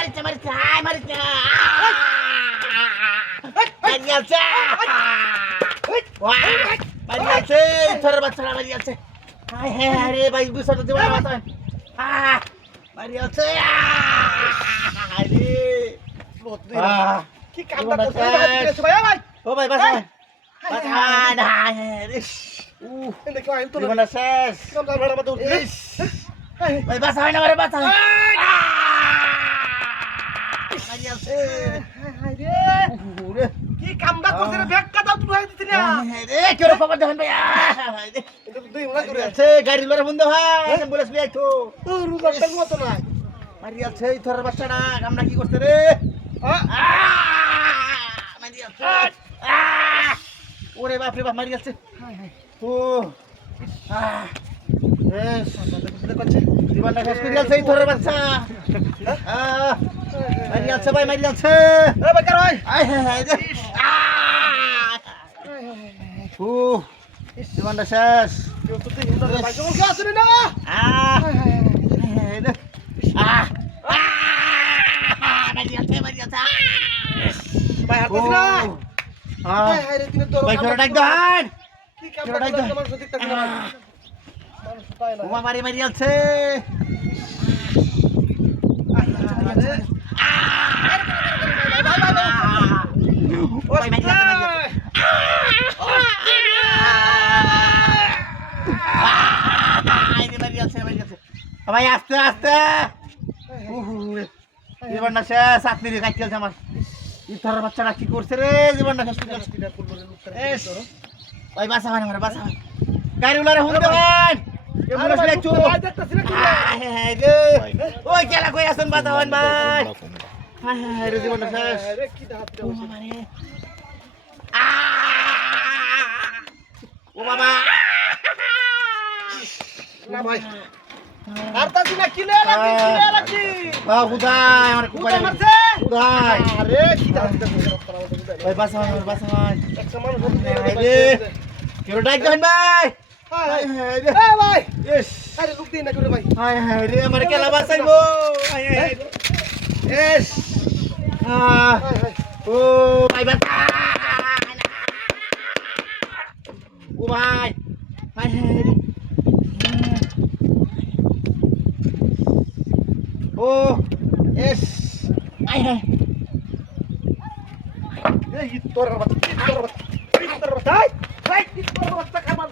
মারিছে high মারিছে মারিয়াছে মারিয়াছে থরের বাচ্চারা মারিয়াছে high হ্যাঁ আরে ভাই বুঝতে দিবা না তো মারিয়াছে আরে কি কামটা করছিস ভাই ভাই ও ভাই বাস বাস না এনে কি আইন তো জীবনটা শেষ কামটা ভাড়া মত ভাই বাস হয় না রে বাস মারিয়াছে রে কি কামটা করছিস ব্যাগটা দাও তুই দিছিস না রে কি রে খবর দেখেন ভাই এটা দুই মনে করে আছে গাড়ি লরে বন্ধ ভাই অ্যাম্বুলেন্স নিয়ে আইতো রুমালটার মতো না মারিয়াছে এই থরের বাচ্চাটা আমরা কি করতে রে মারিয়াছে ওরে বাপ রে বাপ মারিয়াছে ও জীবনটা শেষ করে যাচ্ছে এই থরের বাচ্চা মারিয়াছে ভাই মারিয়াছে বেকার ভাই জীবনটা শেষ মারি মারি আছে ভাই আস্তে আস্তে জীবনটা শেষ আপনি কাটতে আমার ইতার বাচ্চারা কি করছে রে জীবনটা শেষ ভাই বাসা হয় না বাসা গাড়ি উলারে হুন দেবেন ওই কেলা কই আছেন বাধা হন ভাই রে জীবনটা শেষ ও বাবা না ভাই আর তা দিনা কিলে লাগি বুঝাই আমার কুপারে মারছে বুঝাই আরে কি দাঁত ভাই বাসা হয় একটা মানুষ রে কেউ ডাক দেন ভাই হাই এ ভাই আরে লুক দিন না করে ভাই হাই হাই রে আমার কেলা বাঁচাইবো হাই হাই এস ও ভাই বাঁচা ও ভাই হাই হাই রে ও এস হাই হাই এই তোর বাচ্চা ভাই ভাই তোর বাচ্চা কামাল